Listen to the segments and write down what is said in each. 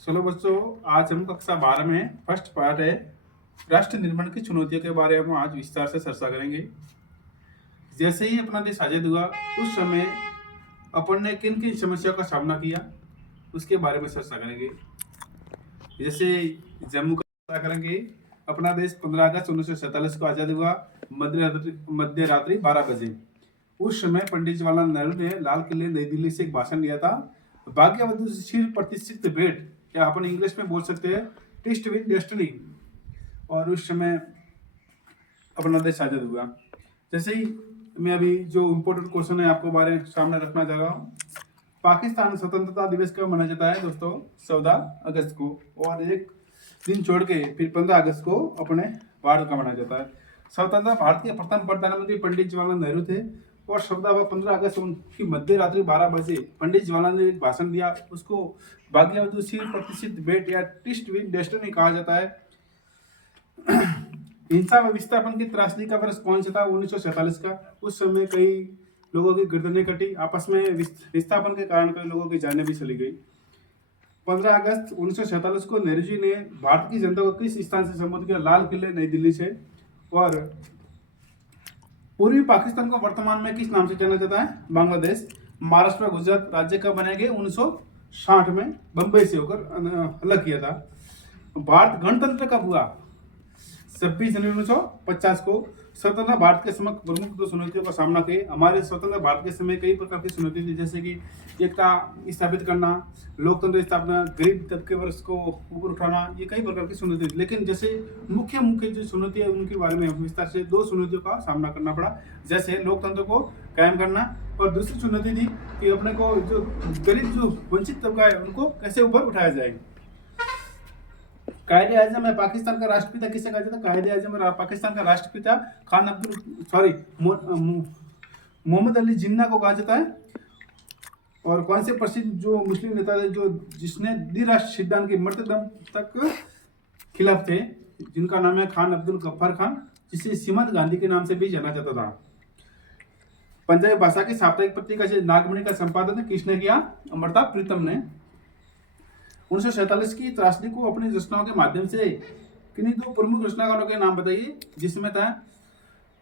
चलो बच्चों, आज हम कक्षा 12 में फर्स्ट पार्ट है राष्ट्र निर्माण की चुनौतियों के बारे में आज विस्तार से चर्चा करेंगे। जैसे ही अपना देश आजाद हुआ उस समय अपन ने किन किन समस्याओं का सामना किया उसके बारे में चर्चा करेंगे। जैसे जम्मू का चर्चा करेंगे। अपना देश 15 अगस्त 1947 को आजाद हुआ मध्य रात्रि 12 बजे। उस समय पंडित जवाहरलाल नेहरू ने लाल किले नई दिल्ली से एक भाषण दिया था। भाग्यवंतों से शील प्रतिष्ठित भेंट, या अपन इंग्लिश में बोल सकते हैं टेस्ट विद डेस्टिनी। और उस समय अपना देश आजाद हुआ। जैसे ही मैं अभी जो इम्पोर्टेंट क्वेश्चन है आपको बारे में सामने रखना चाह रहा हूँ। पाकिस्तान स्वतंत्रता दिवस कब मनाया जाता है दोस्तों? 14 अगस्त को। और एक दिन छोड़ के फिर 15 अगस्त को अपने भारत का मनाया जाता है। स्वतंत्र भारत के प्रथम प्रधानमंत्री पंडित जवाहरलाल नेहरू थे। और 15 अगस्त उनकी मध्य रात्रि 12 बजे पंडित जवाहरलाल ने एक भाषण दिया। उसको भाग्यवंतों शील प्रतिष्ठित भेंट या टिस्ट विद डेस्टिनी कहा जाता है। हिंसा व विस्थापन की त्रासदी का वर्ष कौन सा था? 1947 का। उस समय कई लोगों की गर्दनें कटी, आपस में विस्थापन के कारण कई लोगों की जानें भी चली गई। 15 अगस्त 1947 को नेहरू जी ने भारत की जनता को किस स्थान से संबोधित किया? लाल किले नई दिल्ली से। और पूर्वी पाकिस्तान को वर्तमान में किस नाम से जाना जाता है? बांग्लादेश। महाराष्ट्र व गुजरात राज्य कब बनाए गए? 1960 में बंबई से होकर अलग किया था। भारत गणतंत्र कब हुआ? 26 जनवरी 1950 को। स्वतंत्र भारत के समक्ष प्रमुख दो चुनौतियों का सामना किए। हमारे स्वतंत्र भारत के समय कई प्रकार की चुनौती थी, जैसे कि एकता स्थापित करना, लोकतंत्र स्थापना, गरीब तबके वर्ग को ऊपर उठाना, ये कई प्रकार की चुनौती थी। लेकिन जैसे मुख्य जो चुनौती है उनके बारे में विस्तार से दो चुनौतियों का सामना करना पड़ा। जैसे लोकतंत्र को कायम करना, और दूसरी चुनौती थी कि अपने को जो गरीब जो वंचित तबका है उनको कैसे ऊपर उठाया जाए। कायदे आजम है पाकिस्तान का राष्ट्रपिता किसे कहा जाता है? कायदे आजम पाकिस्तान का राष्ट्रपिता मोहम्मद अली जिन्ना को कहा जाता है। और कौन से प्रसिद्ध जो मुस्लिम नेता थे जो जिसने द्विराष्ट्र सिद्धांत के मर्तदम तक खिलाफ थे, जिनका नाम है खान अब्दुल गफ्फार खान, जिसे सीमंत गांधी के नाम से भी जाना जाता था। पंजाबी भाषा की साप्ताहिक पत्रिका से नागमणि का संपादन किसने किया? अमृता प्रीतम ने। 1947 की त्रासदी को अपनी रचनाओं के माध्यम से किन्हीं दो प्रमुख रचनाकारों के नाम बताइए, जिसमें था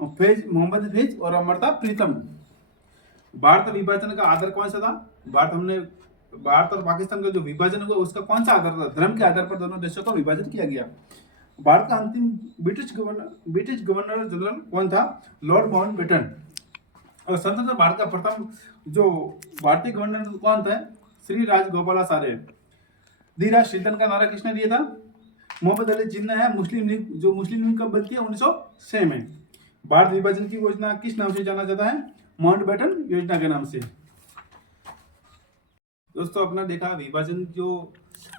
मोहम्मद फैज और अमृता प्रीतम। भारत विभाजन का आधार कौन सा था? भारत और पाकिस्तान का जो विभाजन हुआ उसका कौन सा आधार था? धर्म के आधार पर दोनों देशों का विभाजन किया गया। भारत का अंतिम ब्रिटिश गवर्नर जनरल कौन था? Lord Mountbatten. और स्वतंत्र भारत का प्रथम जो भारतीय गवर्नर कौन था? श्री राजगोपालाचार्य। द्विराष्ट्र सिद्धांत का नारा किसने दिया था? मोहम्मद अली जिन्ना है। मुस्लिम लीग कब बनती है? 1906 में। भारत विभाजन की योजना किस नाम से जाना जाता है? माउंटबेटन योजना के नाम से। दोस्तों, अपना देखा विभाजन जो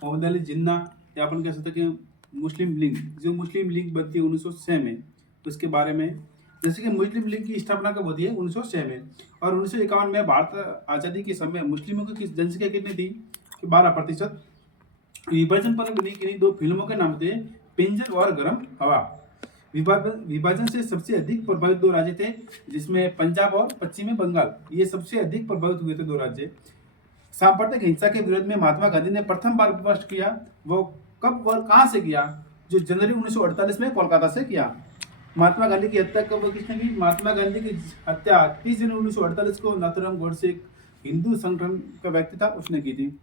मोहम्मद अली जिन्ना, या अपन कह सकते हैं कि मुस्लिम लीग बनती है 1906 में, उसके बारे में। जैसे कि मुस्लिम लीग की स्थापना कब होती है? 1906 में। और 1951 में भारत आजादी के समय मुस्लिमों की जनसंख्या कितनी थी? 12%। विभाजन पर बनी किन्हीं दो फिल्मों के नाम थे पिंजर और गरम हवा। विभाजन से सबसे अधिक प्रभावित दो राज्य थे, जिसमें पंजाब और पश्चिमी बंगाल, ये सबसे अधिक प्रभावित हुए थे दो राज्य। सांप्रदायिक हिंसा के विरोध में महात्मा गांधी ने प्रथम बार विमर्श किया, वो कब और कहां से किया? जो जनवरी 1948 में कोलकाता से किया। महात्मा गांधी की हत्या कब किसने की? महात्मा गांधी की हत्या 30 जनवरी 1948 को नाथूराम गोडसे, एक हिंदू संगठन का व्यक्ति था, उसने की थी।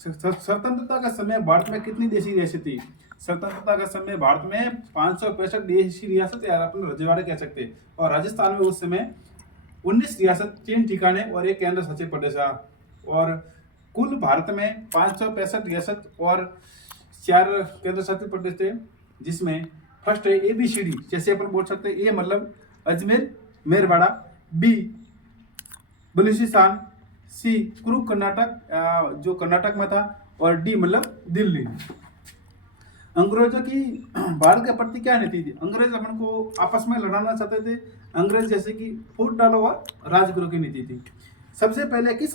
स्वतंत्रता का समय भारत में कितनी देशी रियासत थी? स्वतंत्रता का समय भारत में 565 देशी रियासत या अपन रजवाड़े कह सकते हैं। और राजस्थान में उस समय 19 रियासत, 3 ठिकाने और एक केंद्र शासित प्रदेश था। और कुल भारत में 565 रियासत और 4 केंद्र शासित प्रदेश थे, जिसमें फर्स्ट है ABCD। जैसे अपन बोल सकते हैं ए मतलब अजमेर मेरवाड़ा, बी बलूचिस्तान, सी कुरुक कर्नाटक जो कर्नाटक में था, और डी मतलब दिल्ली। अंग्रेजों की भारत के प्रति क्या नीति थी? अंग्रेज अपन को आपस में लड़ाना चाहते थे। अंग्रेज जैसे कि फूट डालो और राज करो की नीति थी। सबसे पहले किस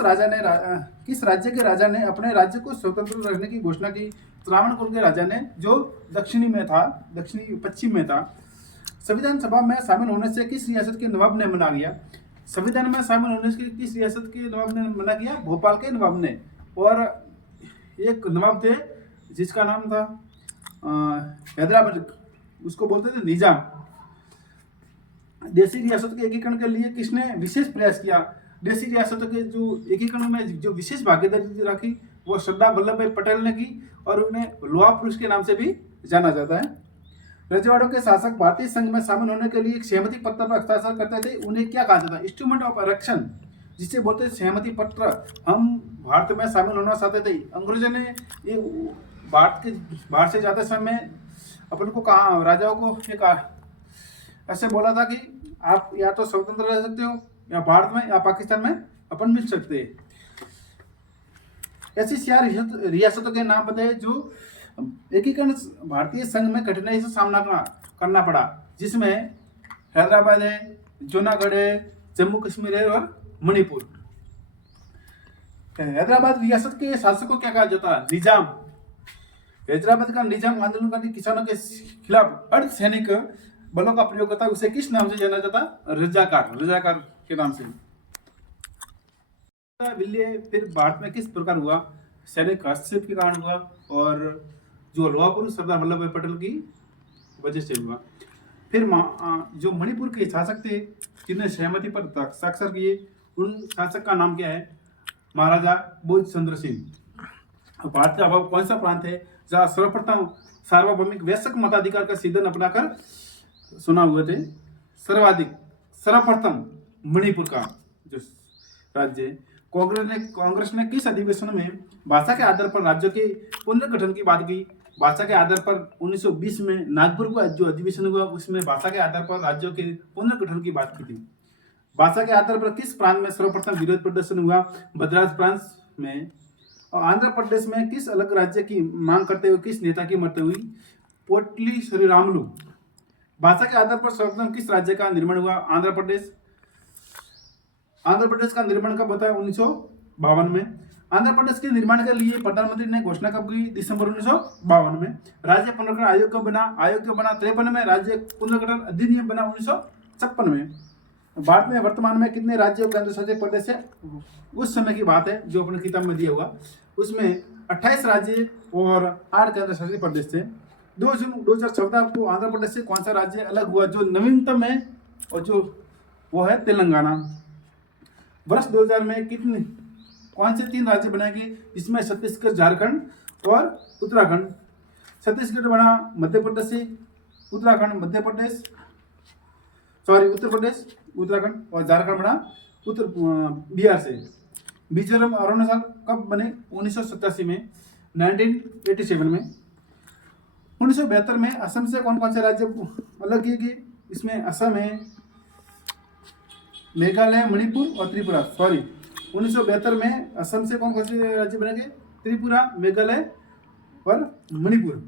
राज्य के राजा ने अपने राज्य को स्वतंत्र रखने की घोषणा की? त्रावणकोर के राजा ने, जो दक्षिणी पश्चिम में था। संविधान सभा में शामिल होने से किस रियासत के नवाब ने मना लिया? संविधान में शामिल होने से किस रियासत के नवाब ने मना किया? भोपाल के नवाब ने। और एक नवाब थे जिसका नाम था हैदराबाद, उसको बोलते थे निजाम। देसी रियासतों के एकीकरण के लिए किसने विशेष प्रयास किया? देसी रियासतों के जो एकीकरण में जो विशेष भागीदारी रखी वो सरदार वल्लभ भाई पटेल ने की, और उन्हें लोहा पुरुष के नाम से भी जाना जाता है। रजवाड़ों के शासक भारतीय संघ में शामिल होने के लिए एक सहमति पत्र पर हस्ताक्षर करते थे, उन्हें क्या कहा जाता है? इंस्ट्रूमेंट ऑफ इरेक्शन, जिसे बोलते हैं सहमति पत्र। हम भारत में शामिल होना चाहते थे, अंग्रेजों ने ये भारत से जाते समय अपन को कहा, राजाओं को ये कहा, ऐसे बोला था कि आप या तो स्वतंत्र रह सकते हो, या भारत में या पाकिस्तान में अपन मिल सकते हैं। ऐसी 4 रियासतों के नाम बताए जो एकीकरण भारतीय संघ में कठिनाई से सामना करना पड़ा, जिसमें हैदराबाद है, जूनागढ़ है, जम्मू कश्मीर है और मणिपुर। हैदराबाद रियासत के शासक को क्या कहा जाता है? निजाम। हैदराबाद का निजाम आंदोलनकारी किसानों के खिलाफ अर्धसैनिक बलों का प्रयोग करता है, उसे किस नाम से जाना जाता? रजाकार, रजाकार के नाम से। विलय फिर भारत में किस प्रकार हुआ? सैनिक हस्तक्षेप के कारण हुआ, और जो लोहा पुरुष सरदार वल्लभ भाई पटेल की वजह से हुआ। फिर जो मणिपुर के शासक थे जिन्हें सहमति पर हस्ताक्षर किए, उन शासक का नाम क्या है? महाराजा भोज चंद्र सिंह। भारत का अब कौन सा प्रांत है जहाँ सर्वप्रथम सार्वभौमिक वैश्विक मताधिकार का सिद्धांत अपनाकर सुना हुए थे? सर्वप्रथम मणिपुर का जो राज्य। कांग्रेस ने किस अधिवेशन में भाषा के आधार पर राज्यों के पुनर्गठन की बात की? भाषा के आधार पर 1920 में नागपुर का जो अधिवेशन हुआ उसमें भाषा के आधार पर राज्यों के पुनर्गठन की बात की थी। भाषा के आधार पर किस प्रांत में सर्वप्रथम विरोध प्रदर्शन हुआ? मद्रास प्रांत में। और आंध्र प्रदेश में किस अलग राज्य की मांग करते हुए किस नेता की मृत्यु हुई? पोटली श्रीरामुलु। भाषा के आधार पर सर्वप्रथम किस राज्य का निर्माण हुआ? आंध्र प्रदेश। आंध्र प्रदेश का निर्माण कब होता है? 1952 में। आंध्र प्रदेश के निर्माण के लिए प्रधानमंत्री ने घोषणा कब की? दिसंबर 1952 में। राज्य पुनर्गठन आयोग कब बना? आयोग क्यों बना? 53 में। राज्य पुनर्गठन अधिनियम बना 1956 में। भारत में वर्तमान में कितने राज्य और केंद्र शासित प्रदेश है? उस समय की बात है जो अपने किताब में दिया हुआ, उसमें 28 राज्य और 8 केंद्र शासित प्रदेश थे। 2 जून 2014 को आंध्र प्रदेश से कौन सा राज्य अलग हुआ जो नवीनतम है, और जो वो है तेलंगाना। वर्ष 2000 में कौन से 3 राज्य बनाए गए, जिसमें छत्तीसगढ़, झारखंड और उत्तराखंड। छत्तीसगढ़ बना मध्य प्रदेश से, उत्तराखंड उत्तर प्रदेश, उत्तराखंड, और झारखंड बना बिहार से। मिजोरम और अरुणाचल कब बने? 1987 में, 1987 में। 1972 में असम से कौन कौन से राज्य अलग किए गए? इसमें असम है, मेघालय, मणिपुर और त्रिपुरा। 1972 में असम से कौन कौन से राज्य बनेंगे? त्रिपुरा, मेघालय और मणिपुर।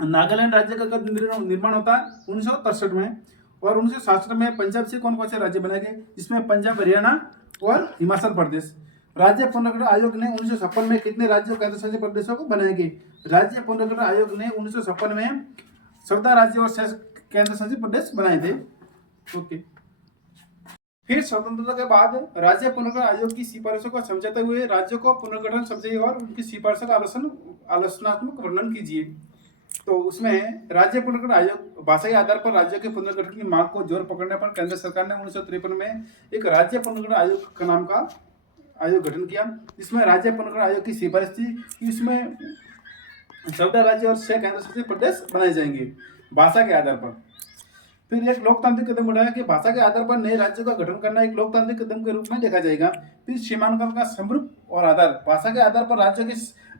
नागालैंड राज्य का कब निर्माण होता है? 1963 में। और 1967 में पंजाब से कौन कौन से राज्य बने गए? जिसमें पंजाब, हरियाणा और हिमाचल प्रदेश। राज्य पुनर्गठन आयोग ने 1956 में कितने राज्यों और केंद्र शासित प्रदेशों को बनाए गए? राज्य पुनर्गठन आयोग ने 1956 में 14 राज्य और केंद्र शासित प्रदेश बनाए थे। ओके। फिर स्वतंत्रता के बाद राज्य पुनर्गठन आयोग की सिफारिशों को समझाते हुए राज्यों को पुनर्गठन समझिए और उनकी सिफारिशों का आलोचनात्मक वर्णन कीजिए। तो उसमें राज्य पुनर्गठन आयोग भाषा के आधार पर राज्यों के पुनर्गठन की मांग को जोर पकड़ने पर केंद्र सरकार ने 1953 में एक राज्य पुनर्गठन आयोग का नाम का आयोग गठन किया, जिसमें राज्य पुनर्गठन आयोग की सिफारिश थी कि इसमें 14 राज्य और 6 केंद्र शासित प्रदेश बनाए जाएंगे भाषा के आधार पर। फिर एक लोकतांत्रिक कदम उठाया कि भाषा के आधार पर नए राज्यों का गठन करना एक लोकतांत्रिक कदम के रूप में देखा जाएगा। फिर सीमांकन का समरूप और आधार, भाषा के आधार पर राज्यों के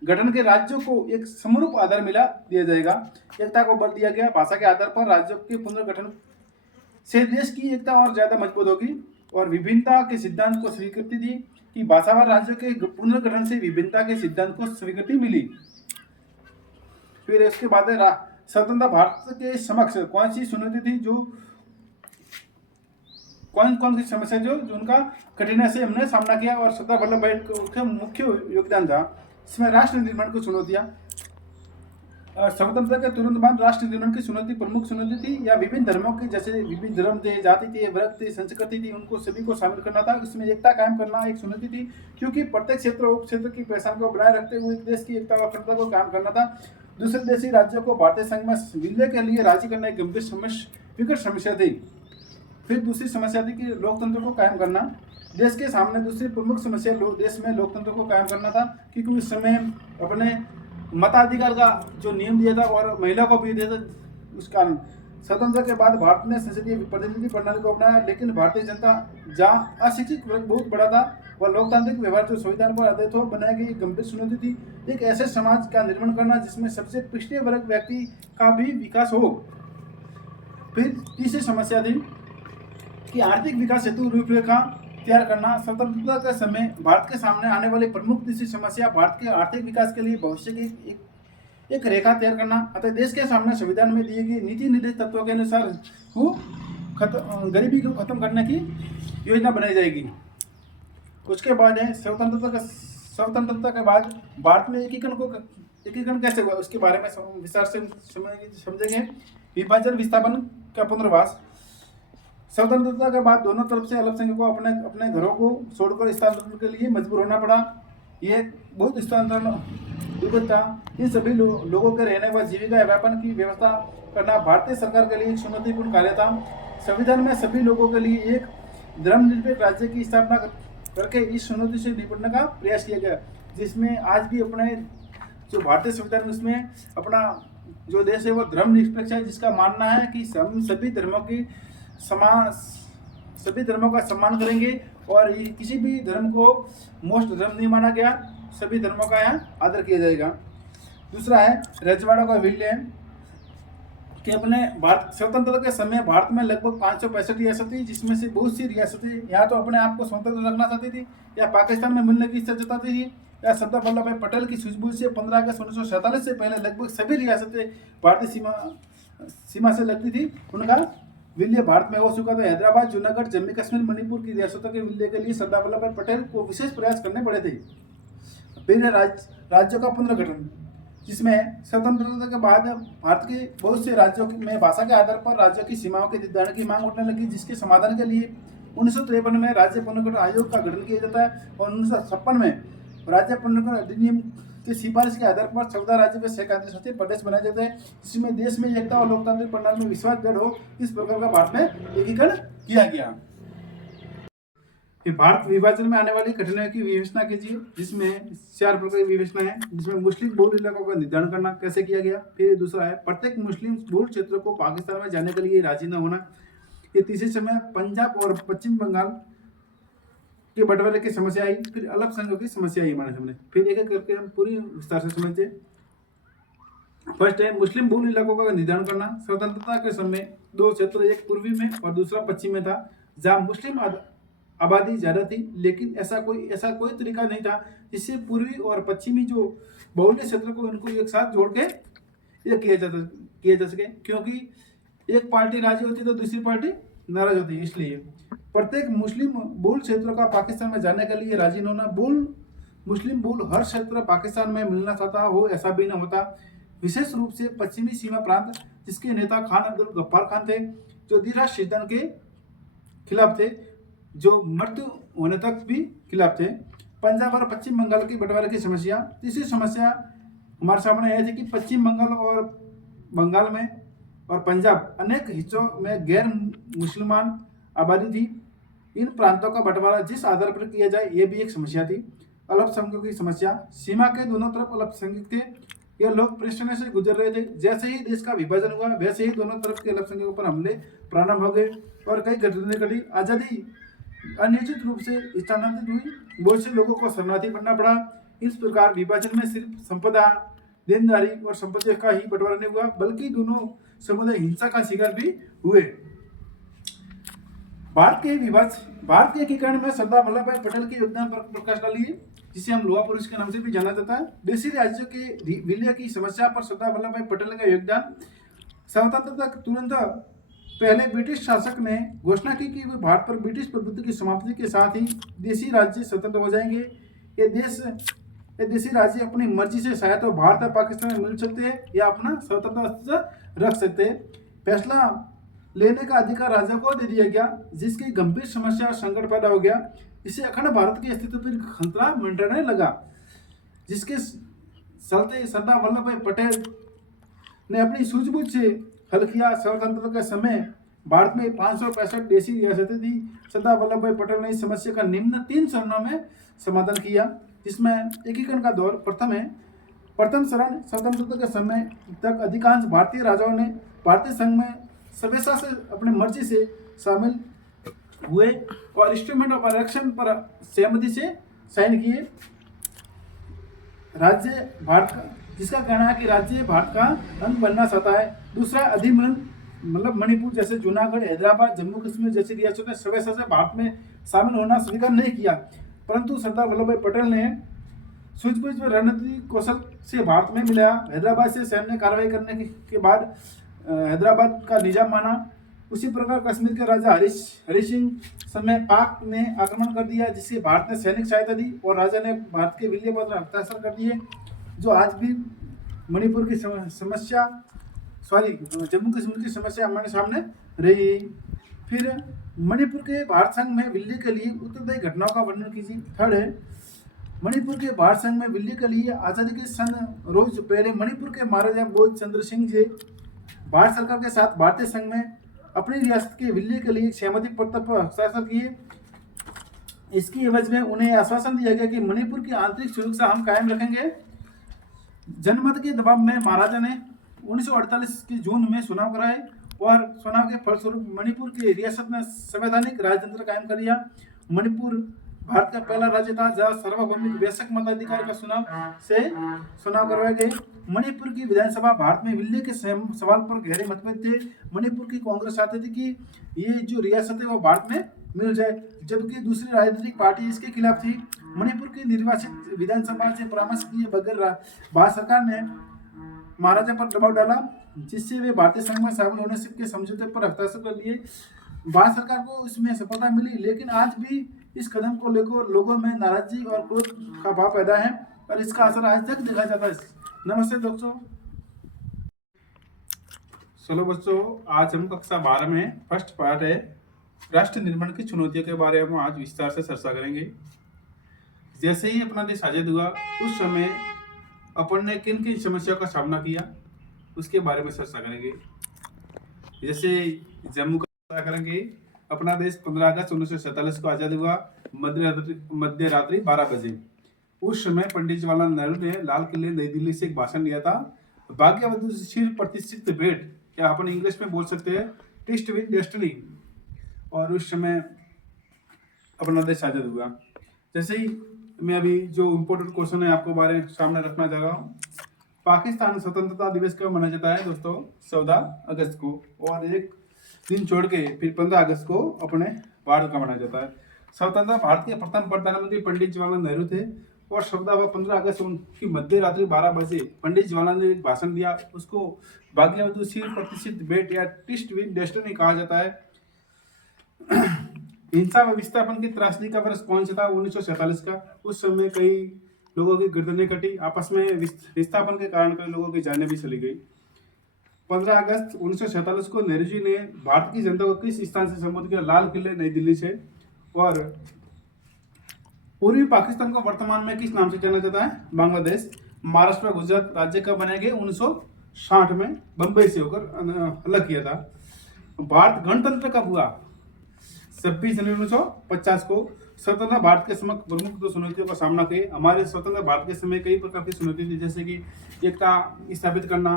गठन के राज्यों को एक समरूप आधार दिया जाएगा। एकता को बल दिया गया। भाषा के आधार पर राज्यों के पुनर्गठन से देश की एकता और ज्यादा मजबूत होगी। और विभिन्नता के सिद्धांत को स्वीकृति दी कि भाषावार राज्यों के पुनर्गठन से विभिन्नता के सिद्धांत को स्वीकृति मिली। फिर इसके बाद स्वतंत्र भारत के समक्ष कौन सी चुनौती थी, जो कौन सी समस्या जो उनका कठिनाई से हमने सामना किया और सरदार वल्लभ भाई का मुख्य योगदान था। इसमें राष्ट्र निर्माण की चुनौतियां, स्वतंत्रता के तुरंत बाद राष्ट्र निर्माण की चुनौती प्रमुख चुनौती थी, या विभिन्न धर्मों की, जैसे विभिन्न धर्म थे, जाति थे, वर्ग थे, संस्कृति थी, उनको सभी को शामिल करना था। इसमें एकता कायम करना एक चुनौती थी, क्योंकि प्रत्येक क्षेत्र उप क्षेत्र की पहचान को बनाए रखते हुए देश की एकता व अखंडता को कायम करना था। दूसरे देशी राज्यों को भारतीय संघ में विलय के लिए राजी करना एक गंभीर विकट समस्या थी। फिर दूसरी समस्या थी कि लोकतंत्र को कायम करना। देश के सामने दूसरी प्रमुख समस्या देश में लोकतंत्र को कायम करना था, क्योंकि उस समय अपने मताधिकार का जो नियम दिया था और महिला को भी दिया था। उस कारण स्वतंत्रता के बाद भारत ने संसदीय प्रतिनिधि प्रणाली को अपनाया, लेकिन भारतीय जनता जहाँ अशिक्षित वर्ग बहुत बड़ा था वह लोकतांत्रिक व्यवहार जो संविधान पर आधारित हो बनाई गई गंभीर चुनौती थी। एक ऐसे समाज का निर्माण करना जिसमें सबसे पिछड़े वर्ग व्यक्ति का भी विकास हो। फिर तीसरी समस्या थी कि आर्थिक विकास हेतु रूपरेखा तैयार करना। स्वतंत्रता के समय भारत के सामने आने वाली प्रमुख तीसरी समस्या भारत के आर्थिक विकास के लिए भविष्य की एक रेखा तैयार करना। अतः देश के सामने संविधान में दिए गए नीति निर्देशित तत्वों के अनुसार गरीबी को खत्म करने की योजना बनाई जाएगी। उसके बाद है स्वतंत्रता के बाद भारत में एकीकरण कैसे हुआ उसके बारे में विस्तार से समझेंगे। विभाजन विस्थापन का पुनर्वास। स्वतंत्रता के बाद दोनों तरफ से अल्पसंख्यकों को अपने अपने घरों को छोड़कर स्थानांतरण के लिए मजबूर होना पड़ा। ये बहुत स्थानांतरण दुर्गत था। इन सभी लोगों के रहने व जीविका व्यापन की व्यवस्था करना भारतीय सरकार के लिए एक चुनौतीपूर्ण कार्य था। संविधान में सभी लोगों के लिए एक धर्मनिरपेक्ष राज्य की स्थापना करके इस चुनौती से निपटने का प्रयास किया गया, जिसमें आज भी अपने जो भारतीय संविधान में उसमें अपना जो देश है वो धर्मनिरपेक्ष है, जिसका मानना है कि हम सभी धर्मों का सम्मान करेंगे और किसी भी धर्म को मोस्ट धर्म नहीं माना गया, सभी धर्मों का यहाँ आदर किया जाएगा। दूसरा है रजवाड़ों का विलय, कि अपने भारत स्वतंत्रता के समय भारत में लगभग 565 रियासत थी, जिसमें से बहुत सी रियासतें या तो अपने आप को स्वतंत्र रखना चाहती थी या पाकिस्तान में मिलने की इच्छा जताती थी, या सरदार वल्लभ भाई पटेल की सूझबूझ से 15 अगस्त 1947 से पहले लगभग सभी रियासतें भारतीय सीमा से लगती थी, उनका विलय भारत में हो चुका था। हैदराबाद, जूनागढ़, जम्मू कश्मीर, मणिपुर की रियासतों के विलय के लिए सरदार वल्लभ भाई पटेल को विशेष प्रयास करने पड़े थे। फिर राज्यों का पुनर्गठन, जिसमें स्वतंत्रता के बाद भारत के बहुत से राज्यों में भाषा के आधार पर राज्यों की सीमाओं के निर्धारण की मांग उठने लगी, जिसके समाधान के लिए 1953 में राज्य पुनर्गठन आयोग का गठन किया जाता है और 1956 में राज्य पुनर्गठन अधिनियम की सिफारिश के आधार पर 14 राज्यों में 6 केंद्र शासित प्रदेश बनाए जाते हैं, जिसमें देश में एकता और लोकतांत्रिक प्रणाली में विश्वास दृढ़ हो। इस प्रकार का भारत में एकीकरण किया गया। भारत विभाजन में आने वाली कठिनाइयों की विवेचना कीजिए, जिसमें 4 प्रकार की विवेचना है, जिसमें मुस्लिम बहुल इलाकों का निर्धारण करना कैसे किया गया। फिर दूसरा है प्रत्येक मुस्लिम बहुल क्षेत्र को पाकिस्तान में जाने के लिए राजी न होना। ये तीसरे समय पंजाब और पश्चिम बंगाल के बंटवारे की समस्या आई। फिर अल्पसंख्यकों की समस्या आई हमारे सामने। फिर एक एक करके हम पूरी विस्तार से समझते। फर्स्ट है मुस्लिम बहुल इलाकों का निर्धारण करना। स्वतंत्रता के समय 2 क्षेत्र, एक पूर्वी में और दूसरा पश्चिम में था, जहाँ मुस्लिम आबादी ज्यादा थी, लेकिन ऐसा कोई तरीका नहीं था जिससे पूर्वी और पश्चिमी जो बहुल्य क्षेत्र को उनको एक साथ जोड़ के ये किया जा सके, क्योंकि एक पार्टी राजी होती तो दूसरी पार्टी नाराज होती। इसलिए प्रत्येक मुस्लिम बहुल क्षेत्र का पाकिस्तान में जाने के लिए राजी न होना। मुस्लिम बहुल हर क्षेत्र पाकिस्तान में मिलना चाहता हो ऐसा भी न होता। विशेष रूप से पश्चिमी सीमा प्रांत, जिसके नेता खान अब्दुल गफ्फार खान थे, जो द्विराष्ट्र सिद्धांत के खिलाफ थे, जो मृत्यु होने तक भी खिलाफ थे। पंजाब और पश्चिम बंगाल की बंटवारे की समस्या। तीसरी समस्या हमारे सामने यह थी कि पश्चिम बंगाल में और पंजाब अनेक हिस्सों में गैर मुसलमान आबादी थी। इन प्रांतों का बंटवारा जिस आधार पर किया जाए यह भी एक समस्या थी। अल्पसंख्यकों की समस्या। सीमा के दोनों तरफ अल्पसंख्यक थे। यह लोग परेशानी से गुजर रहे थे। जैसे ही देश का विभाजन हुआ वैसे ही दोनों तरफ के अल्पसंख्यकों पर हमले प्रारंभ हो गए और कई घटनाएं घटी। आज़ादी अनिश्चित रूप से स्थानांतरित हुई। बहुत से लोगों को शरणार्थी बनना पड़ा। इस प्रकार विभाजन में सिर्फ संपदा, देनदारी और संपत्ति का ही बंटवारा नहीं हुआ, बल्कि दोनों समुदाय हिंसा का शिकार भी हुए। भारत के एकीकरण में सरदार वल्लभ भाई पटेल के योगदान पर प्रकाश डालिए, जिसे हम लोहा पुरुष के नाम से भी जाना जाता है। देशी राज्यों के विलय की समस्या पर सरदार वल्लभ भाई पटेल का योगदान। स्वतंत्रता तुरंत पहले ब्रिटिश शासक ने घोषणा की कि भारत पर ब्रिटिश प्रभुत्व की समाप्ति के साथ ही देशी राज्य स्वतंत्र हो जाएंगे। ये देश ये देशी राज्य अपनी मर्जी से शायद तो भारत या पाकिस्तान में मिल सकते हैं या अपना स्वतंत्र अस्तित्व रख सकते हैं। फैसला लेने का अधिकार राजा को दे दिया गया, जिसकी गंभीर समस्या और संकट पैदा हो गया। इससे अखंड भारत के अस्तित्व पर खतरा मंडराने लगा, जिसके चलते सरदार वल्लभ भाई पटेल ने अपनी सूझबूझ से हल किया। स्वतंत्रता के समय भारत में 565 देशी रियासतें थी। सरदार वल्लभ भाई पटेल ने इस समस्या का निम्न 3 चरणों में समाधान किया, जिसमें एकीकरण का दौर प्रथम चरण स्वतंत्रता के समय तक अधिकांश भारतीय राजाओं ने भारतीय संघ में सभ्यता से अपनी मर्जी से शामिल हुए और इंस्ट्रूमेंट ऑफ आरक्षण पर सहमति से साइन किए। राज्य भारत का, जिसका कहना है कि राज्य भारत का अंग बनना चाहता है। दूसरा अधिमन, मतलब मणिपुर जैसे जूनागढ़, हैदराबाद, जम्मू कश्मीर जैसी रियासतों ने सभ्यता से भारत में शामिल होना स्वीकार नहीं किया, परंतु सरदार वल्लभ भाई पटेल ने सूझबूझ में रणनीतिक कौशल से भारत में मिलाया। हैदराबाद से सैन्य कार्रवाई करने के बाद हैदराबाद का निजाम माना। उसी प्रकार कश्मीर के राजा हरि सिंह समय पाक ने आक्रमण कर दिया, जिससे भारत ने सैनिक सहायता दी और राजा ने भारत के विलय पत्र हस्ताक्षर कर दिए, जो आज भी मणिपुर की समस्या जम्मू कश्मीर की समस्या हमारे सामने रही। फिर मणिपुर के भारत संघ में विलय के लिए उत्तरदायी घटनाओं का वर्णन कीजिए। थर्ड है, मणिपुर के भारत संघ में विलय के लिए आज़ादी के सन रोज पहले मणिपुर के महाराजा बोध चंद्र सिंह जी भारत सरकार के साथ भारतीय संघ में अपनी रियासत के विलय के लिए सहमति पत्र पर हस्ताक्षर किए। इसकी एवज में उन्हें आश्वासन दिया गया कि मणिपुर की आंतरिक सुरक्षा हम कायम रखेंगे। जनमत के दबाव में महाराजा ने 1948 की जून में चुनाव कराए और चुनाव के फलस्वरूप मणिपुर की रियासत में संवैधानिक राजतंत्र कायम कर दिया। मणिपुर भारत का पहला राज्य था जहाँ सार्वभौमिक वयस्क मताधिकार का चुनाव करवाए गए। मणिपुर की विधानसभा भारत में विलय के सवाल पर गहरे मतभेद थे। मणिपुर की कांग्रेस चाहती थी कि ये जो रियासत है वो भारत में मिल जाए, जबकि दूसरी राजनीतिक पार्टी इसके खिलाफ थी। मणिपुर की निर्वाचित विधानसभा से परामर्श किए बगैर भारत सरकार ने महाराजा पर दबाव डाला, जिससे वे भारतीय संघ में शामिल होने के समझौते पर हस्ताक्षर कर दिए। भारत सरकार को इसमें सफलता मिली, लेकिन आज भी इस कदम को लेकर लोगों में नाराजगी और क्रोध का भाव पैदा है और इसका असर आज तक देखा जाता है। नमस्ते दोस्तों। चलो बच्चों, आज हम कक्षा 12 में फर्स्ट पार्ट है राष्ट्र निर्माण की चुनौतियों के बारे में आज विस्तार से चर्चा करेंगे। जैसे ही अपना देश आजाद हुआ उस समय अपन ने किन किन समस्याओं का सामना किया उसके बारे में चर्चा करेंगे। जैसे जम्मू का करेंगे। अपना देश 15 अगस्त 1947 को आजाद हुआ मध्य रात्रि 12 बजे। उस समय पंडित जवाहरलाल नेहरू ने लाल किले नई दिल्ली से एक भाषण दिया था। भाग्यवशील प्रतिष्ठित भेंट, या अपन इंग्लिश में बोल सकते हैं ट्विस्ट विद डेस्टिनी। और उस समय अपना देश आजाद हुआ। जैसे ही मैं अभी जो इम्पोर्टेंट क्वेश्चन है आपको बारे सामने रखना चाह रहा हूँ। पाकिस्तान स्वतंत्रता दिवस कब मनाया जाता है दोस्तों? 14 अगस्त को, और एक दिन छोड़ के फिर 15 अगस्त को अपने भारत का मनाया जाता है। स्वतंत्र भारत के प्रथम प्रधानमंत्री पंडित जवाहरलाल नेहरू थे और 15 अगस्त उनकी मध्य रात्रि 12 बजे पंडित जवाहरलाल ने एक भाषण दिया। उसको भाग्यवशील प्रतिष्ठित भेंट या ट्विस्ट विद डेस्टिनी कहा जाता है। हिंसा व विस्थापन की त्रासदी का वर्ष कौन सा था? 1947 का। उस समय कई लोगों की गर्दनें कटी, आपस में विस्थापन के कारण कई लोगों की जानें भी चली गई। 15 अगस्त 1947 को नेहरू जी ने भारत की जनता को किस स्थान से संबोधित किया? लाल किले नई दिल्ली से। और पूर्वी पाकिस्तान को वर्तमान में किस नाम से जाना जाता है? बांग्लादेश। महाराष्ट्र और गुजरात राज्य कब बनाए गए? 1960 में बंबई से होकर अलग किया था। भारत गणतंत्र कब हुआ? 26 जनवरी 1950 को। स्वतंत्र भारत के समक्ष प्रमुख दो चुनौतियों का सामना किए। हमारे स्वतंत्र भारत के समय कई प्रकार की चुनौती थी, जैसे कि एकता स्थापित करना,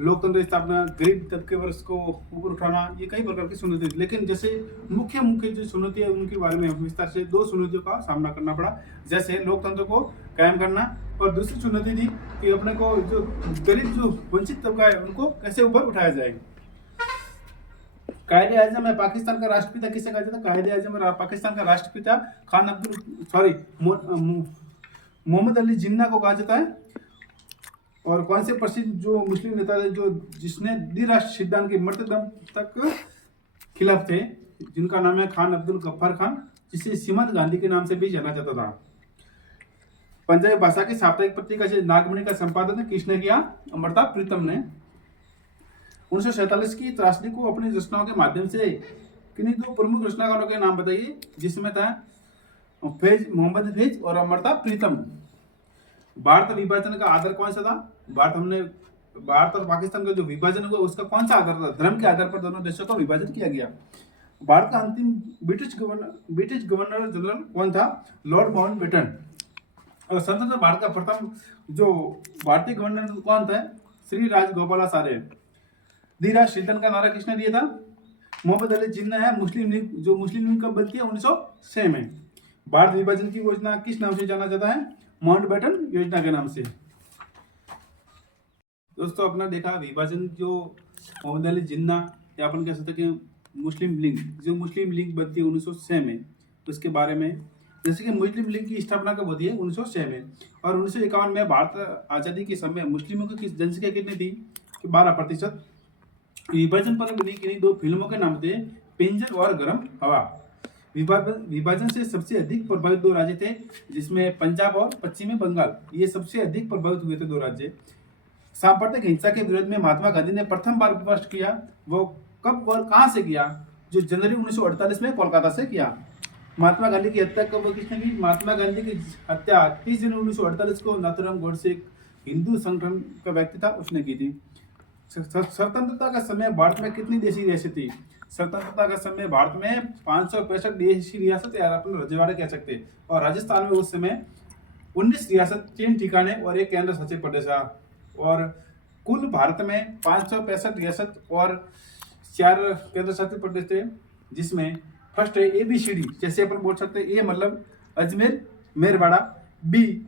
लोकतंत्र स्थापना, गरीब तबके वर्ग को ऊपर उठाना, ये कई प्रकार की चुनौती थी। लेकिन जैसे मुख्य जो चुनौती है उनके बारे में विस्तार से 2 चुनौतियों का सामना करना पड़ा। जैसे लोकतंत्र को कायम करना, और दूसरी चुनौती थी कि अपने को जो गरीब जो वंचित तबका है उनको कैसे ऊपर उठाया जाए। कायदे आजम है पाकिस्तान का राष्ट्रपिता किसे कहा जाता है? कायदे आजम पाकिस्तान का राष्ट्रपिता मोहम्मद अली जिन्ना को कहा जाता है। और कौन से प्रसिद्ध जो मुस्लिम नेता थे जो जिसने द्विराष्ट्र सिद्धांत के मृत्युदम तक खिलाफ थे, जिनका नाम है खान अब्दुल गफ्फार खान, जिसे सीमंत गांधी के नाम से भी जाना जाता था। पंजाबी भाषा की साप्ताहिक पत्रिका से नागमणि का संपादन किसने किया? अमृता प्रीतम ने। 1947 की त्रासदी को अपनी रचनाओं के माध्यम से किन्हीं दो प्रमुख रचनाकारों के नाम बताइए, जिसमें था फैज मोहम्मद फैज और अमृता प्रीतम। भारत विभाजन का आधार कौन सा था? भारत और पाकिस्तान का जो विभाजन हुआ उसका कौन सा आधार था? धर्म के आधार पर दोनों देशों का विभाजन किया गया। भारत का अंतिम ब्रिटिश गवर्नर जनरल कौन था? Lord Mountbatten. और स्वतंत्र भारत का प्रथम जो भारतीय गवर्नर कौन था? श्री राजगोपालाचारी। धीराज शीतन का नारा किसने दिया था? मोहम्मद अली जिन्ना है। मुस्लिम लीग कब बनती है? 1906 में। भारत विभाजन की योजना किस नाम से जाना जाता है? माउंटबेटन योजना के नाम से। दोस्तों अपना देखा विभाजन जो मोहम्मद अली जिन्ना या अपन कह सकते कि मुस्लिम लीग बनती है 1906 में, उसके बारे में। जैसे कि मुस्लिम लीग की स्थापना कब होती है? 1906 में। और 1951 में भारत आज़ादी के समय मुस्लिमों की जनसंख्या कितनी थी? 12%। विभाजन पर बनी किन्हीं दो फिल्मों के नाम थे? पिंजर और गरम हवा। विभाजन से सबसे अधिक प्रभावित दो राज्य थे, जिसमें पंजाब और पश्चिमी बंगाल, ये सबसे अधिक प्रभावित हुए थे दो राज्य। सांप्रदायिक हिंसा के विरोध में महात्मा गांधी ने प्रथम बार विमर्श किया, वो कब और कहां से किया? जो जनवरी 1948 में कोलकाता से किया। महात्मा गांधी की हत्या कब किसने की? महात्मा गांधी की हत्या 30 जनवरी 1948 को नाथूराम गोडसे, एक हिंदू संगठन का व्यक्ति था, उसने की थी। स्वतंत्रता का समय भारत में कितनी देशी रियासत थी? स्वतंत्रता का समय भारत में 565 देशी रियासत या अपन रजवाड़े कह सकते हैं। और राजस्थान में उस समय 19 रियासत, 3 ठिकाने और 1 केंद्र शासित प्रदेश था। और कुल भारत में 565 रियासत और 4 केंद्र शासित प्रदेश थे, जिसमें फर्स्ट है ABCD। जैसे अपन बोल सकते हैं, ए मतलब अजमेर मेरवाड़ा, बी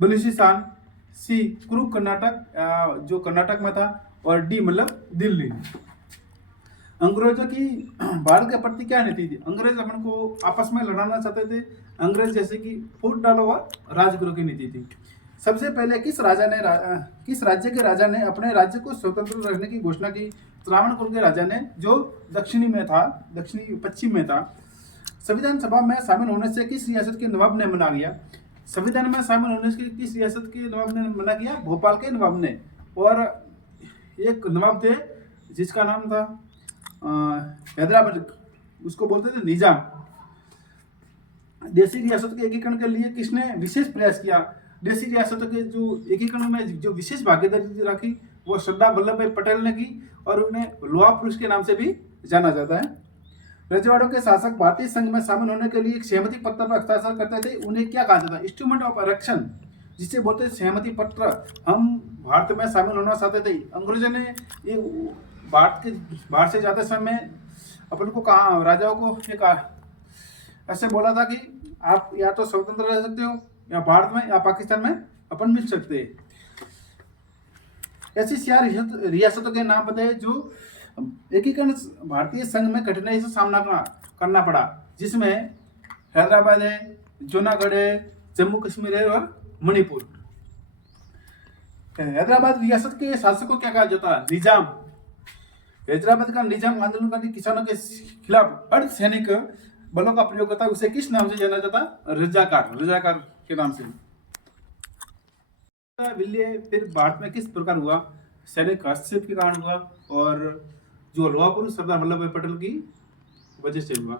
बलूचिस्तान, सी कुरुक कर्नाटक जो कर्नाटक में था, और डी मतलब दिल्ली। अंग्रेजों की भारत के प्रति क्या नीति थी? अंग्रेज अपन को आपस में लड़ाना चाहते थे। अंग्रेज जैसे कि फूट डालो और राजगुरु की नीति थी। सबसे पहले किस राज्य के राजा ने अपने राज्य को स्वतंत्र रखने की घोषणा की? त्रावणकोर के राजा ने, जो दक्षिणी पश्चिम में था। संविधान सभा में शामिल होने से किस रियासत के नवाब ने मना लिया? संविधान में शामिल होने से किस रियासत के नवाब ने मना किया? भोपाल के नवाब ने। और एक नवाब थे जिसका नाम था हैदराबाद, उसको बोलते थे निजाम। देशी रियासत के एकीकरण के लिए किसने विशेष प्रयास किया? देशी रियासतों के जो एकीकरण में जो विशेष भागीदारी रखी, वो सरदार वल्लभ भाई पटेल ने की, और उन्हें लोहा पुरुष के नाम से भी जाना जाता है। रजवाड़ों के शासक भारतीय संघ में शामिल होने के लिए एक सहमति पत्र पर हस्ताक्षर करते थे, उन्हें क्या कहा जाता है? इंस्ट्रूमेंट ऑफ इरेक्शन, जिसे बोलते थे सहमति पत्र। हम भारत में शामिल होना चाहते थे। अंग्रेजों ने ये बाहर से जाते समय अपन को कहा, राजाओं को एक ऐसे बोला था कि आप या तो स्वतंत्र रह सकते हो, या भारत में या पाकिस्तान में अपन मिल सकते हैं। ऐसी 4 रियासतों के नाम बताए जो एकीकरण भारतीय संघ में कठिनाई से सामना करना पड़ा, जिसमें हैदराबाद है, जूनागढ़ है, जम्मू कश्मीर है और मणिपुर। हैदराबाद रियासत के शासक को क्या कहा जाता है? निजाम। हैदराबाद का निजाम आंदोलनकारी किसानों के खिलाफ अर्धसैनिक बलों का प्रयोग करता है, उसे किस नाम से जाना जाता? रजाकार के नाम से। विलय फिर भारत में किस प्रकार हुआ? सैनिक हस्तक्षेप के कारण हुआ, और जो लोहा पुरुष सरदार वल्लभ भाई पटेल की वजह से हुआ।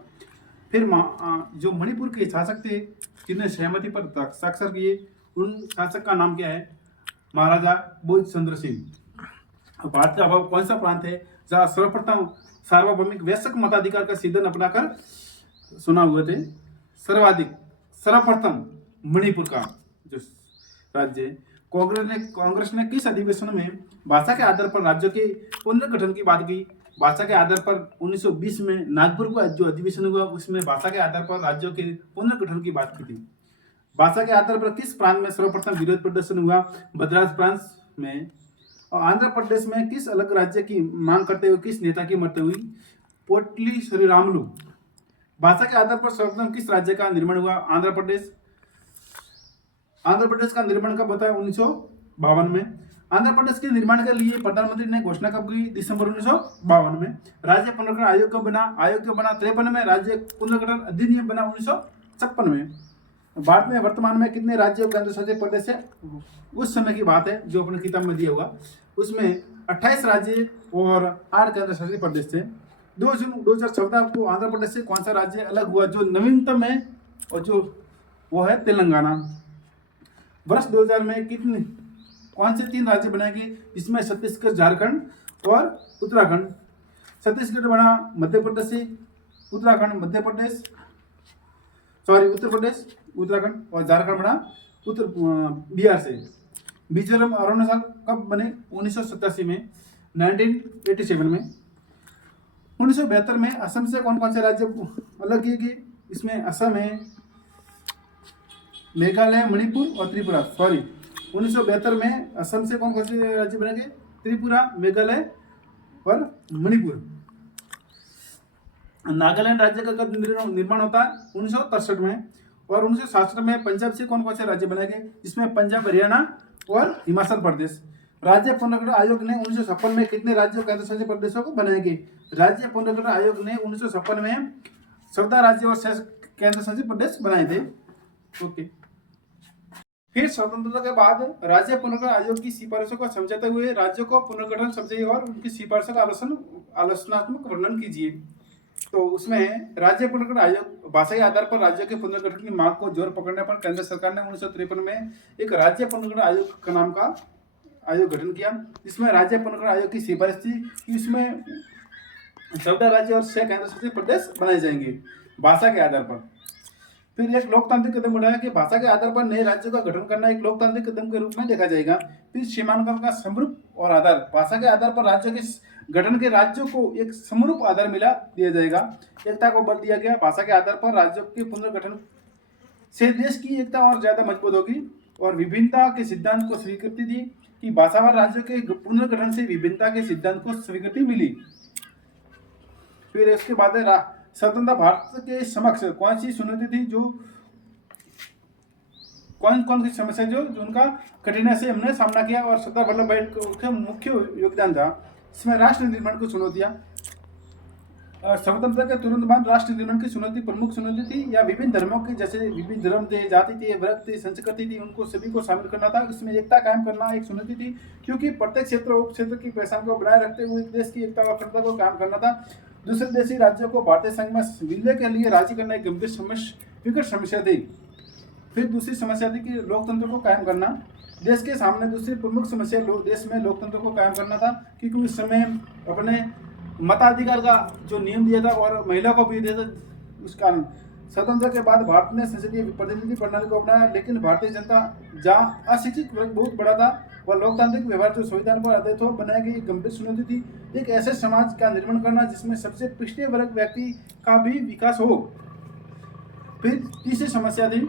फिर जो मणिपुर के शासक थे जिन्हें सहमति पर हस्ताक्षर किए, उन शासक का नाम क्या है? महाराजा भोज चंद्र सिंह। भारत का अब कौन सा प्रांत है जहाँ सर्वप्रथम सार्वभौमिक वैश्विक मताधिकार का सिद्धांत अपनाकर सुना हुए थे? सर्वप्रथम मणिपुर का जो राज्य है। कांग्रेस ने किस अधिवेशन में भाषा के आधार पर राज्यों के पुनर्गठन की बात की? भाषा के आधार पर 1920 में नागपुर का जो अधिवेशन हुआ, उसमें भाषा के आधार पर राज्यों के पुनर्गठन की बात की थी। भाषा के आधार पर किस प्रांत में सर्वप्रथम विरोध प्रदर्शन हुआ? मद्रास प्रांत में। और आंध्र प्रदेश में किस अलग राज्य की मांग करते हुए किस नेता की मृत्यु हुई? पोटली श्रीरामुलु। भाषा के आधार पर सर्वप्रथम किस राज्य का निर्माण हुआ? आंध्र प्रदेश का निर्माण कब होता है? 1952 में। आंध्र प्रदेश के निर्माण के लिए प्रधानमंत्री ने घोषणा कब की? दिसंबर 1952 में। राज्य पुनर्गठन आयोग कब बना? आयोग कब बना? 53 में। राज्य पुनर्गठन अधिनियम बना 1956 में। भारत में वर्तमान में कितने राज्य और केंद्र शासित प्रदेश है, उस समय की बात है जो अपने किताब में दिया हुआ, उसमें 28 राज्य और 8 केंद्र शासित प्रदेश थे। 2 जून 2014 को आंध्र प्रदेश से कौन सा राज्य अलग हुआ जो नवीनतम है, और जो वो है तेलंगाना। वर्ष 2000 में कितने कौन से 3 राज्य बनाएंगे, जिसमें छत्तीसगढ़, झारखंड और उत्तराखंड। छत्तीसगढ़ बना मध्य प्रदेश से, उत्तराखंड मध्य प्रदेश उत्तर प्रदेश, उत्तराखंड, और झारखंड बना बिहार से। मिजोरम और अरुणाचल कब बने, 1987 में, 1987 में। 1972 में असम से कौन कौन से राज्य अलग किए गए, इसमें असम है, मेघालय, मणिपुर और त्रिपुरा। 1972 में असम से कौन कौन से राज्य बनेंगे, त्रिपुरा, मेघालय और मणिपुर। नागालैंड राज्य का कब निर्माण होता है, 1963 में। और 1967 में पंजाब से कौन कौन से राज्य बनाए गए, जिसमें पंजाब, हरियाणा और हिमाचल प्रदेश। राज्य पुनर्गठन आयोग ने 1956 में कितने राज्यों केंद्र शासित प्रदेशों को बनाए गए, राज्य पुनर्गठन आयोग ने 1956 में 14 राज्य और केंद्र शासित प्रदेश बनाए थे। ओके। फिर स्वतंत्रता के बाद राज्य पुनर्गठन आयोग की सिफारिशों को समझाते हुए राज्यों को पुनर्गठन समझिए और उनकी सिफारिशों का आलोचनात्मक वर्णन कीजिए। तो उसमें राज्य पुनर्गठन आयोग भाषा के आधार पर राज्यों के पुनर्गठन की मांग को जोर पकड़ने पर केंद्र सरकार ने 1953 में एक राज्य पुनर्गठन आयोग का नाम का आयोग गठन किया, जिसमें राज्य पुनर्गठन आयोग की सिफारिश थी कि इसमें 14 राज्य और 6 केंद्र शासित प्रदेश बनाए जाएंगे भाषा के आधार पर। फिर एक लोकतांत्रिक कदम उठाया कि भाषा के आधार पर नए राज्यों का गठन करना एक लोकतांत्रिक कदम के रूप में देखा जाएगा। फिर सीमांकन का समरूप और आधार, भाषा के आधार पर राज्यों के गठन के राज्यों को एक समरूप आधार दिया जाएगा। एकता को बल दिया गया, भाषा के आधार पर राज्यों के पुनर्गठन से देश की एकता और ज्यादा मजबूत होगी। और विभिन्नता के सिद्धांत को स्वीकृति दी कि भाषावार राज्यों के पुनर्गठन से विभिन्नता के सिद्धांत को स्वीकृति मिली। फिर इसके बाद स्वतंत्र भारत के समक्ष कौन सी चुनौती थी, जो कौन सी समस्या जो उनका कठिनाई से हमने सामना किया, और सरदार वल्लभ भाई का मुख्य योगदान था। इसमें राष्ट्र निर्माण की चुनौतियां, स्वतंत्रता के तुरंत बाद राष्ट्र निर्माण की चुनौती प्रमुख चुनौती थी, या विभिन्न धर्मों की, जैसे विभिन्न धर्म थे, जाति थी, वर्ग थी, संस्कृति थी, उनको सभी को शामिल करना था। इसमें एकता कायम करना एक चुनौती थी, क्योंकि प्रत्येक क्षेत्र उप क्षेत्र की पहचान को बनाए रखते हुए देश की एकता और अखंडता को कायम करना था। दूसरे देशी राज्यों को भारतीय संघ में विलय के लिए राजी करना एक गंभीर विकट समस्या थी। फिर दूसरी समस्या थी कि लोकतंत्र को कायम करना। देश के सामने दूसरी प्रमुख समस्या देश में लोकतंत्र को कायम करना था, क्योंकि उस समय अपने मताधिकार का जो नियम दिया था और महिला को भी दिया था। उस कारण स्वतंत्रता के बाद भारत ने संसदीय प्रतिनिधि प्रणाली को अपनाया, लेकिन भारतीय जनता जहाँ अशिक्षित वर्ग बहुत बड़ा था और लोकतांत्रिक व्यवहार जो संविधान पर आधारित हो बनाई गई गंभीर चुनौती थी। एक ऐसे समाज का निर्माण करना जिसमें सबसे पिछड़े वर्ग व्यक्ति का भी विकास हो। फिर तीसरी समस्या थी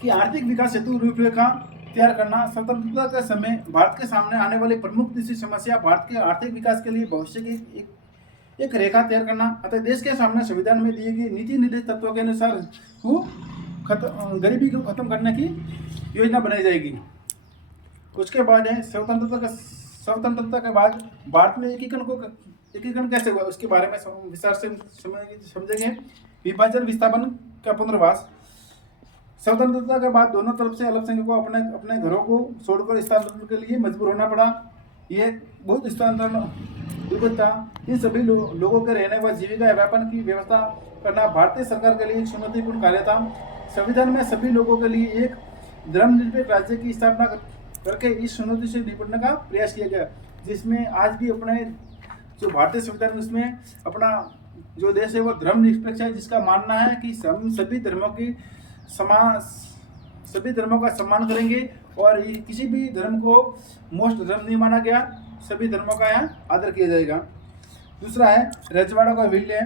कि आर्थिक विकास हेतु रूपरेखा तैयार करना। स्वतंत्रता के समय भारत के सामने आने वाली प्रमुख तीसरी समस्या भारत के आर्थिक विकास के लिए भविष्य की एक रेखा तैयार करना। अतः देश के सामने संविधान में दिए गए नीति निर्देश तत्वों के अनुसार वो गरीबी को खत्म करने की योजना बनाई जाएगी। उसके बाद है स्वतंत्रता के बाद भारत में एकीकरण कैसे हुआ, उसके बारे में विस्तार से समझेंगे। विभाजन विस्थापन का पुनर्वास। स्वतंत्रता के बाद दोनों तरफ से अल्पसंख्यकों को अपने घरों को छोड़कर स्थानांतरण के लिए मजबूर होना पड़ा। ये बहुत स्थानांतरण दुर्गत था। इन सभी लोगों के रहने व जीविका व्यापन की व्यवस्था करना भारतीय सरकार के लिए एक चुनौतीपूर्ण कार्य था। संविधान में सभी लोगों के लिए एक धर्मनिरपेक्ष राज्य की स्थापना करके इस चुनौती से निपटने का प्रयास किया गया, जिसमें आज भी अपने जो भारतीय संविधान उसमें अपना जो देश है वो धर्मनिरपेक्ष है, जिसका मानना है कि हम सभी धर्मों का सम्मान करेंगे और किसी भी धर्म को मोस्ट धर्म नहीं माना गया, सभी धर्मों का यहाँ आदर किया जाएगा। दूसरा है रजवाड़ों का विलय,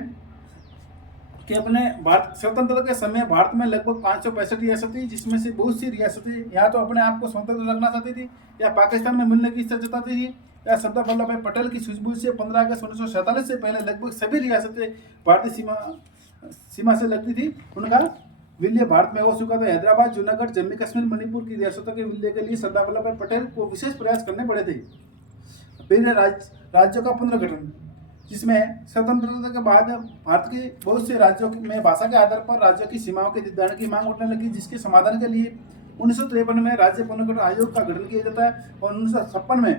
कि अपने भारत स्वतंत्रता के समय भारत में लगभग 565 रियासत थी, जिसमें से बहुत सी रियासतें या तो अपने आप को स्वतंत्र रखना चाहती थी या पाकिस्तान में मिलने की इच्छा जताती थी, या सरदार वल्लभ भाई पटेल की सूझबूझ से 15 अगस्त 1947 से पहले लगभग सभी रियासतें भारतीय सीमा से लगती थी, उनका विलय भारत में हो चुका था। हैदराबाद, जूनागढ़, जम्मू कश्मीर, मणिपुर की रियासतों के विलय के लिए सरदार वल्लभ भाई पटेल को विशेष प्रयास करने पड़े थे। फिर राज्यों का पुनर्गठन। जिसमें स्वतंत्रता के बाद भारत के बहुत से राज्यों में भाषा के आधार पर राज्यों की सीमाओं के निर्धारण की मांग उठने लगी, जिसके समाधान के लिए 1953 में राज्य पुनर्गठन आयोग का गठन किया जाता है और 1956 में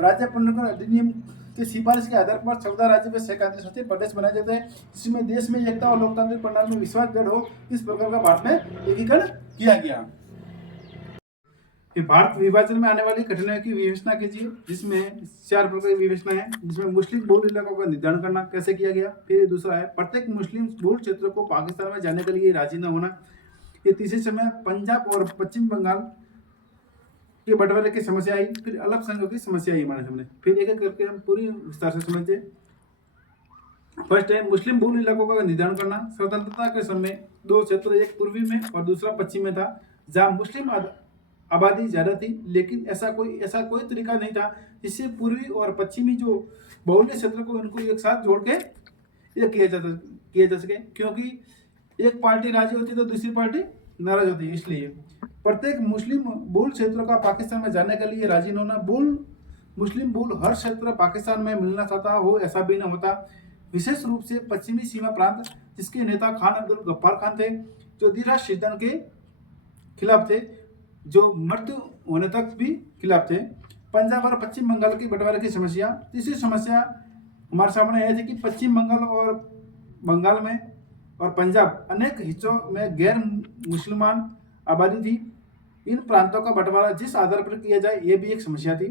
राज्य पुनर्गठन अधिनियम की सिफारिश के आधार पर 14 राज्यों में 6 केंद्र शासित प्रदेश बनाए जाते हैं, जिसमें देश में एकता और लोकतांत्रिक प्रणाली में विश्वास दृढ़ हो, इस प्रकार का भारत में एकीकरण किया गया। भारत विभाजन में आने वाली कठिनाइयों की विवेचना कीजिए, जिसमें 4 प्रकार की विवेचना है, जिसमें मुस्लिम बहुल इलाकों का निर्धारण करना कैसे किया गया। फिर दूसरा है प्रत्येक मुस्लिम बहुल क्षेत्र को पाकिस्तान में जाने के लिए राजी न होना। ये तीसरे समय पंजाब और पश्चिम बंगाल के बंटवारे की समस्या आई। फिर अल्पसंख्यकों की समस्या आई हमारे सामने। फिर एक एक करके हम पूरी विस्तार से समझते। फर्स्ट है मुस्लिम बहुल इलाकों का निर्धारण करना। स्वतंत्रता के समय 2 क्षेत्र, एक पूर्वी में और दूसरा पश्चिम में था, जहाँ मुस्लिम आबादी ज्यादा थी, लेकिन ऐसा कोई तरीका नहीं था जिससे पूर्वी और पश्चिमी जो बहुल्य क्षेत्र को उनको एक साथ जोड़ के ये किया जा सके, क्योंकि एक पार्टी राजी होती तो दूसरी पार्टी नाराज होती। इसलिए प्रत्येक मुस्लिम बहुल क्षेत्रों का पाकिस्तान में जाने के लिए राजी न होना। मुस्लिम बहुल हर क्षेत्र पाकिस्तान में मिलना चाहता हो, ऐसा भी न होता। विशेष रूप से पश्चिमी सीमा प्रांत, जिसके नेता खान अब्दुल गफ्फार खान थे, जो दिरा सिद्धांत के खिलाफ थे, जो मृत्यु होने तक भी खिलाफ थे। पंजाब और पश्चिम बंगाल की बंटवारे की समस्या। तीसरी समस्या हमारे सामने यह थी कि पश्चिम बंगाल में और पंजाब अनेक हिस्सों में गैर मुसलमान आबादी थी। इन प्रांतों का बंटवारा जिस आधार पर किया जाए, ये भी एक समस्या थी।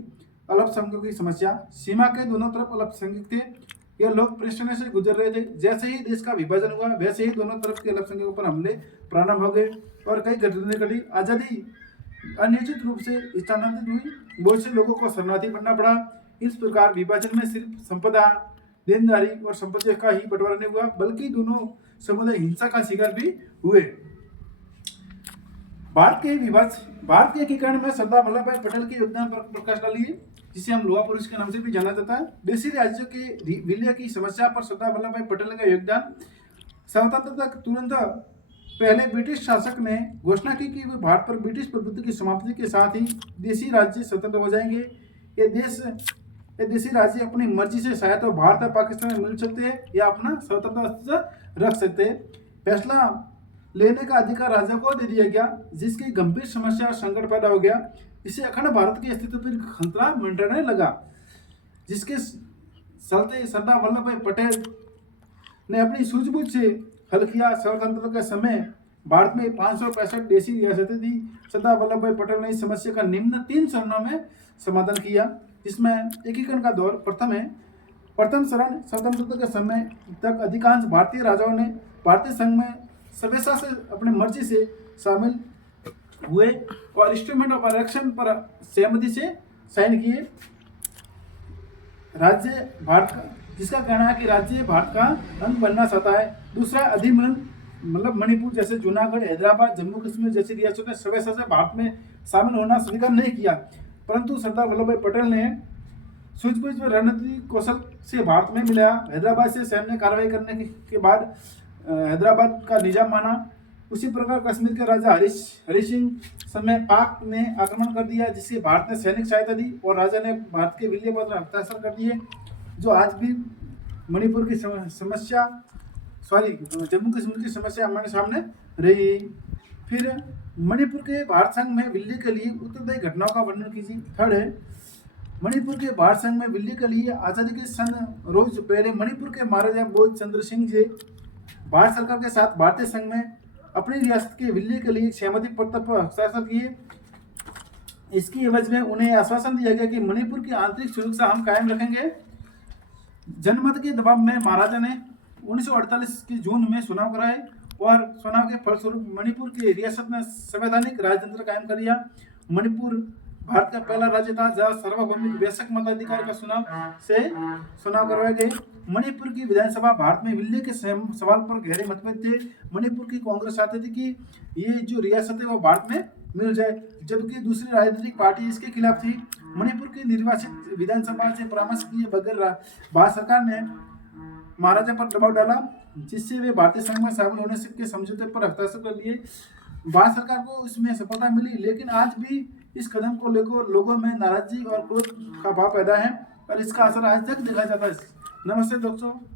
अल्पसंख्यकों की समस्या। सीमा के दोनों तरफ अल्पसंख्यक थे। यह लोग परेशानी से गुजर रहे थे। जैसे ही देश का विभाजन हुआ, वैसे ही दोनों तरफ के अल्पसंख्यकों पर हमले प्रारंभ हो गए और कई घटनाएं घटी। आज़ादी अनिश्चित रूप से स्थानांतरित हुई। बहुत से लोगों को शरणार्थी बनना पड़ा। इस प्रकार विभाजन में सिर्फ संपदा, देनदारी और संपत्ति का ही बंटवारा नहीं हुआ, बल्कि दोनों समुदाय हिंसा का शिकार भी हुए। भारत के एकीकरण में सरदार वल्लभ भाई पटेल के योगदान पर प्रकाश डालिए, जिसे हम लोहा पुरुष के नाम से भी जाना जाता है। देशी राज्यों के विलय की समस्या पर सरदार वल्लभ भाई पटेल का योगदान। स्वतंत्रता के तुरंत पहले ब्रिटिश शासक ने घोषणा की कि वे भारत पर ब्रिटिश प्रभुत्व की समाप्ति के साथ ही देशी राज्य स्वतंत्र हो जाएंगे। ये देशी राज्य अपनी मर्जी से शायद तो भारत और पाकिस्तान में मिल सकते हैं या अपना स्वतंत्र अस्तित्व रख सकते हैं। फैसला लेने का अधिकार राजा को दे दिया गया, जिसकी गंभीर समस्या और संकट पैदा हो गया। इससे अखंड भारत के अस्तित्व पर खतरा मंडराने लगा, जिसके चलते सरदार वल्लभ भाई पटेल ने अपनी सूझबूझ से हल किया। स्वतंत्रता के समय भारत में 565 देशी रियासतें थी। सरदार वल्लभ भाई पटेल ने इस समस्या का निम्न 3 चरणों में समाधान किया, जिसमें एकीकरण का दौर प्रथम चरण। स्वतंत्रता के समय तक अधिकांश भारतीय राजाओं ने भारतीय संघ में सभ्यता से अपनी मर्जी से शामिल हुए और इंस्ट्रूमेंट ऑफ इलेक्शन पर सहमति से साइन किए। राज्य भारत का, जिसका कहना है कि राज्य भारत का अंग बनना चाहता है। दूसरा अधिमन, मतलब मणिपुर जैसे जूनागढ़, हैदराबाद, जम्मू कश्मीर जैसी रियासतें सभ्यता से भारत में शामिल होना स्वीकार नहीं किया, परंतु सरदार वल्लभ भाई पटेल ने सूझबूझ व रणनीतिक कौशल से भारत में मिलाया। हैदराबाद से सैन्य कार्रवाई करने के बाद हैदराबाद का निजाम माना। उसी प्रकार कश्मीर के राजा हरि सिंह समय पाक ने आक्रमण कर दिया, जिससे भारत ने सैनिक सहायता दी और राजा ने भारत के विलय पर हस्ताक्षर कर दिए, जो आज भी मणिपुर की समस्या जम्मू कश्मीर की समस्या हमारे सामने रही। फिर मणिपुर के भारत संघ में विलय के लिए उत्तरदायी घटनाओं का वर्णन कीजिए। थर्ड है मणिपुर के भारत संघ में विलय के लिए आज़ादी के सन रोज पहले मणिपुर के महाराजा बोध चंद्र सिंह जी भारत सरकार के साथ भारतीय संघ में अपनी रियासत के विलय के लिए सहमति पत्र पर हस्ताक्षर किए। इसकी एवज में उन्हें आश्वासन दिया गया कि मणिपुर की आंतरिक सुरक्षा हम कायम रखेंगे। जनमत के दबाव में महाराजा ने 1948 की जून में चुनाव कराए और चुनाव के फलस्वरूप मणिपुर की रियासत ने संवैधानिक राजतंत्र कायम कर दिया। मणिपुर भारत का पहला राज्य था जहाँ सार्वभौमिक वैश्विक मताधिकार का चुनाव करवाए गए। मणिपुर की विधानसभा भारत में विलय के सवाल पर गहरे मतभेद थे। मणिपुर की कांग्रेस चाहती थी कि ये जो रियासत है वो भारत में मिल जाए, जबकि दूसरी राजनीतिक पार्टी इसके खिलाफ थी। मणिपुर की निर्वाचित विधानसभा से परामर्श किए बगैर भारत सरकार ने महाराजा पर दबाव डाला, जिससे वे भारतीय संघ में शामिल होने के समझौते पर हस्ताक्षर कर लिए। भारत सरकार को इसमें सफलता मिली, लेकिन आज भी इस कदम को लेकर लोगों में नाराजगी और क्रोध का भाव पैदा है और इसका असर आज तक देखा जाता है। नमस्ते दोस्तों।